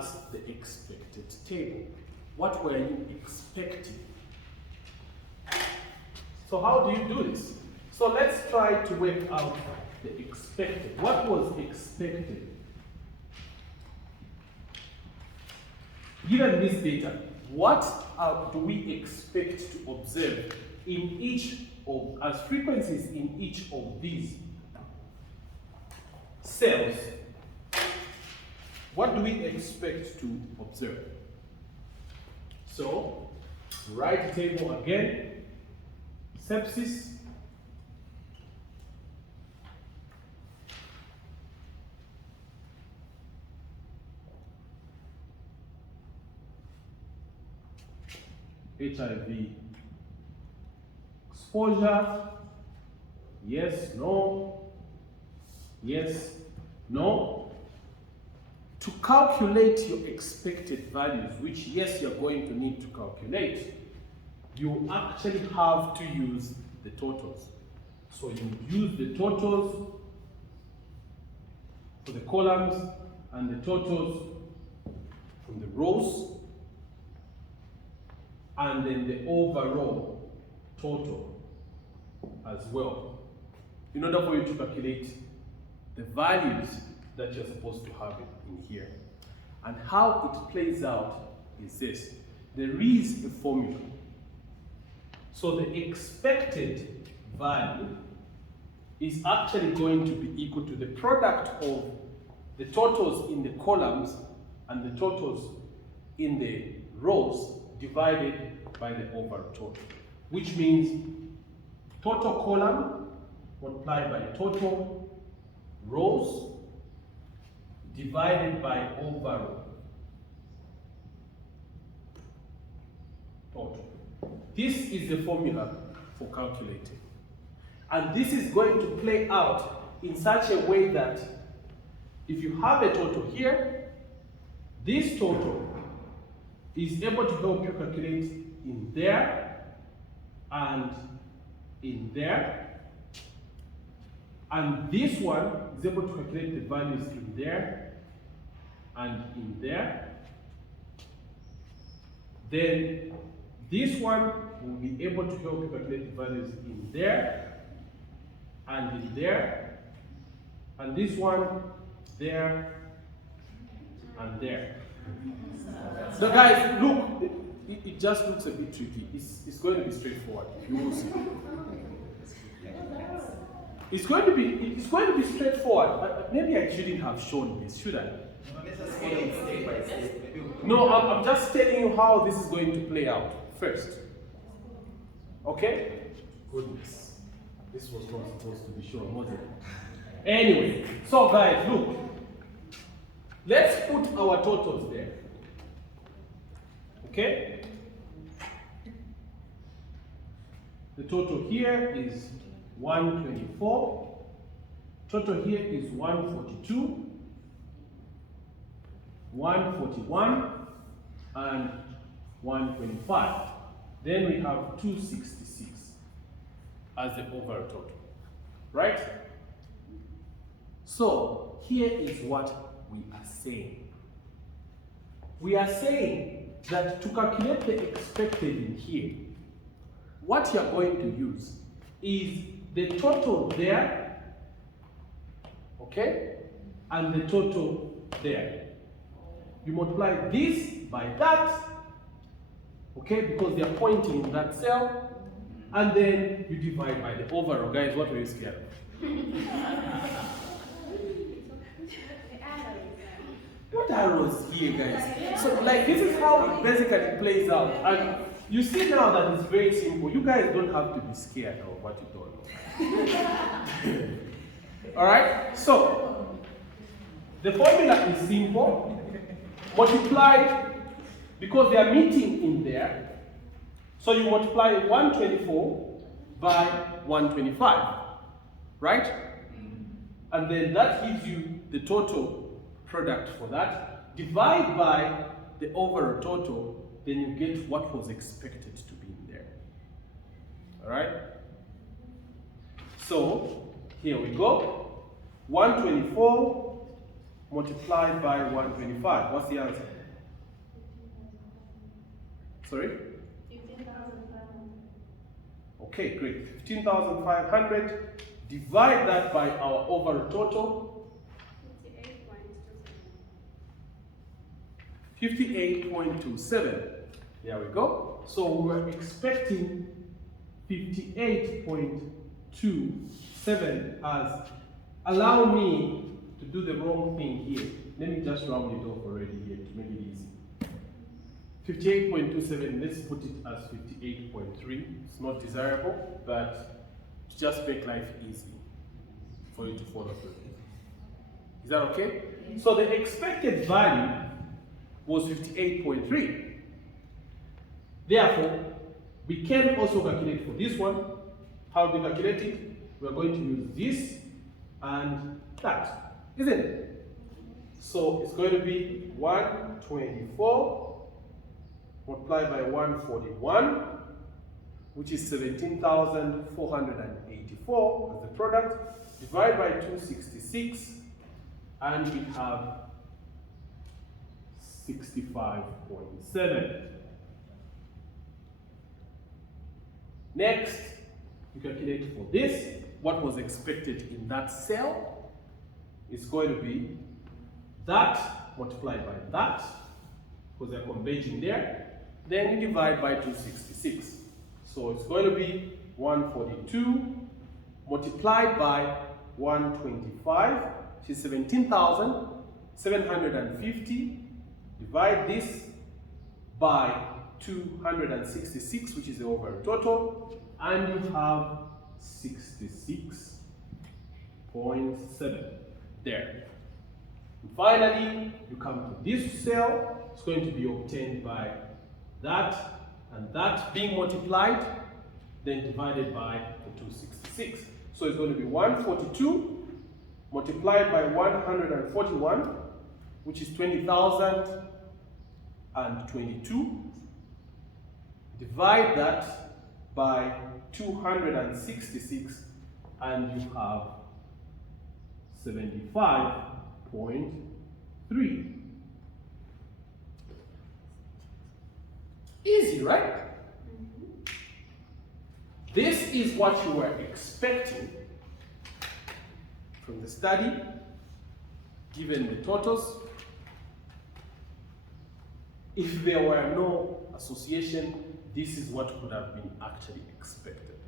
us the expected table. What were you expecting? So how do you do this? So let's try to work out the expected. What was expected? Given this data, what do we expect to observe in each of, as frequencies in each of these cells? What do we expect to observe? So, write the table again. Sepsis, HIV exposure, yes, no, yes, no. To calculate your expected values, which yes, you're going to need to calculate, you actually have to use the totals. So you use the totals for the columns and the totals from the rows, and then the overall total as well, in order for you to calculate the values that you're supposed to have in here. And how it plays out is this. There is a formula. So the expected value is actually going to be equal to the product of the totals in the columns and the totals in the rows divided by the overall total, which means total column multiplied by total rows divided by overall total. This is the formula for calculating. And this is going to play out in such a way that if you have a total here, this total is able to help you calculate in there and in there. And this one is able to calculate the values in there and in there. Then this one will be able to help you calculate the values in there and in there. And this one there and there. So guys, look, it just looks a bit tricky. It's going to be straightforward. You will see. It's going to be straightforward. Maybe I shouldn't have shown this, should I? No, I'm just telling you how this is going to play out first. Okay? Goodness. This was not supposed to be shown, was it? Anyway, so guys, look. Let's put our totals there. Okay? The total here is 124. Total here is 142, 141, and 125. Then we have 266 as the overall total, right? So here is what we are saying. We are saying that to calculate the expected in here, what you're going to use is the total there, okay, and the total there. You multiply this by that, okay, because they are pointing in that cell, and then you divide by the overall. Guys, what were you scared of? What arrows here, guys? So, like, this is how it basically plays out. And you see now that it's very simple. You guys don't have to be scared of what you don't know. Alright? So, the formula is simple. Multiply, because they are meeting in there, so you multiply 124 by 125. Right? And then that gives you the total product for that. Divide by the overall total, then you get what was expected to be in there. Alright? So, here we go. 124 multiplied by 125. What's the answer? Sorry? 15,500. Okay, great. 15,500. Divide that by our overall total. 58.27. 58.27. There we go. So we were expecting 58.27 as, allow me to do the wrong thing here. Let me just round it off already here to make it easy. 58.27, let's put it as 58.3. It's not desirable, but to just make life easy for you to follow through. Is that okay? So the expected value was 58.3. Therefore, we can also calculate for this one. How do we calculate it? We are going to use this and that, isn't it? So it's going to be 124 multiplied by 141, which is 17,484 as the product, divided by 266, and we have 65.7. Next, we calculate for this, what was expected in that cell is going to be that multiplied by that, because they're converging there. Then you divide by 266. So it's going to be 142 multiplied by 125, which is 17,750. Divide this by 266, which is the overall total, and you have 66.7 there. And finally, you come to this cell. It's going to be obtained by that and that being multiplied, then divided by the 266. So it's going to be 142 multiplied by 141, which is 20,022. Divide that by 266 and you have 75.3. Easy, right? This is what you were expecting from the study, given the totals. If there were no association, this is what could have been actually expected.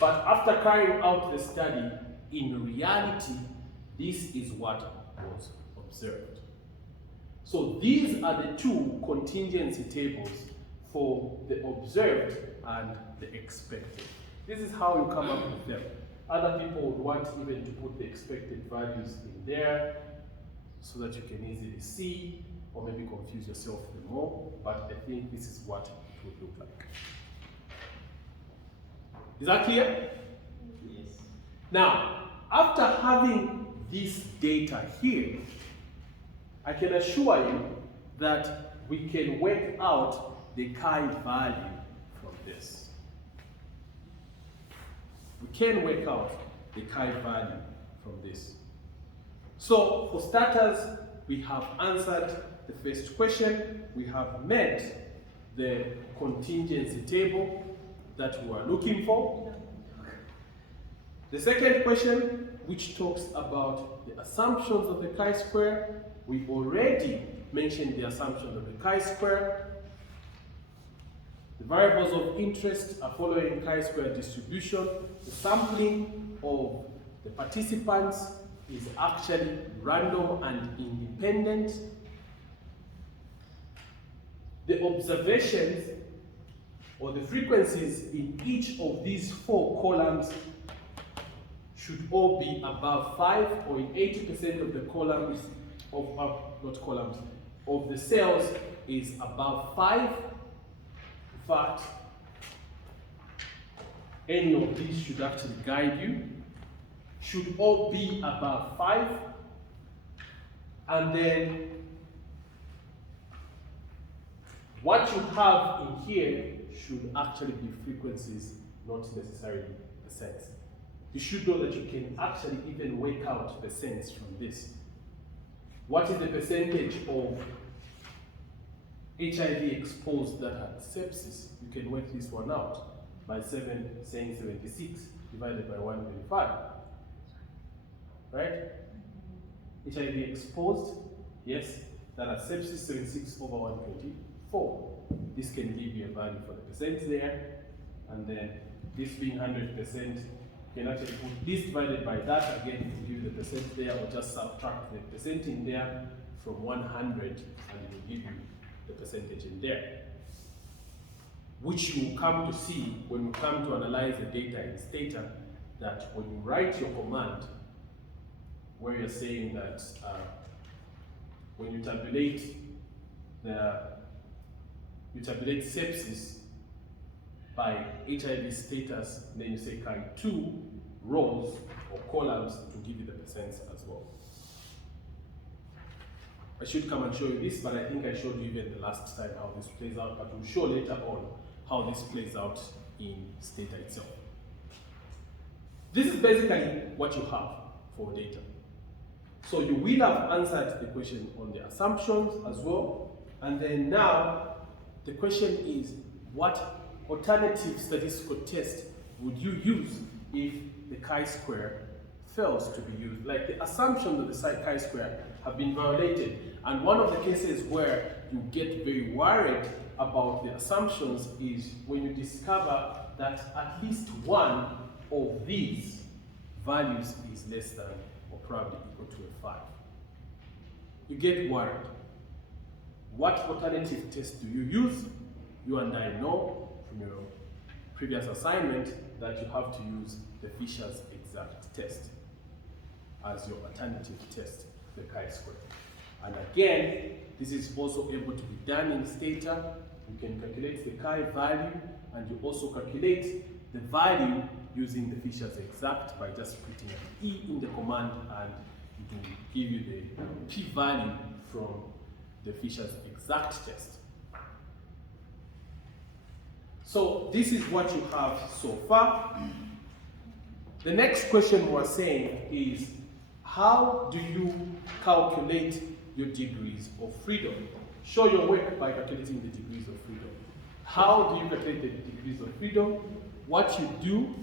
But after carrying out the study, in reality, this is what was observed. So these are the two contingency tables for the observed and the expected. This is how you come up with them. Other people would want even to put the expected values in there so that you can easily see or maybe confuse yourself even more, but I think this is what it would look like. Is that clear? Yes. Now, after having this data here, I can assure you that we can work out the chi value from this. We can work out the chi value from this. So, for starters, we have answered the first question. We have met the contingency table that we are looking for. The second question, which talks about the assumptions of the chi-square, we've already mentioned the assumptions of the chi-square. The variables of interest are following chi-square distribution. The sampling of the participants is actually random and independent. The observations or the frequencies in each of these four columns should all be above 5, or in 80% of the columns of the cells is above 5. In fact, any of these should actually guide you. Should all be above 5. And then what you have in here should actually be frequencies, not necessarily percents. you should know that you can actually even work out percents from this. What is the percentage of HIV exposed that had sepsis? You can work this one out by saying 76 divided by 125. Right? HIV exposed, yes, that has sepsis 76 over 124. This can give you a value for the percent there, and then this being 100%, you can actually put this divided by that again to give you the percent there, or just subtract the percent in there from 100 and it will give you the percentage in there. Which you will come to see when we come to analyze the data in Stata, that when you write your command, where you're saying that when you tabulate sepsis by HIV status, then you say chi2 rows or columns to give you the percents as well. I should come and show you this, but I think I showed you even the last time how this plays out, but we'll show later on how this plays out in Stata itself. This is basically what you have for data. So you will have answered the question on the assumptions as well, and then now the question is, what alternative statistical test would you use if the chi-square fails to be used? Like the assumptions of the chi-square have been violated, and one of the cases where you get very worried about the assumptions is when you discover that at least one of these values is less than or probably equal to a 5. You get worried. What alternative test do you use? You and I know from your previous assignment that you have to use the Fisher's exact test as your alternative test, the chi-square. And again, this is also able to be done in Stata. You can calculate the chi value, and you also calculate the value using the Fisher's exact by just putting an E in the command, and it will give you the p-value from the Fisher's exact test. So this is what you have so far. The next question we're saying is, how do you calculate your degrees of freedom? Show your work by calculating the degrees of freedom. How do you calculate the degrees of freedom? What you do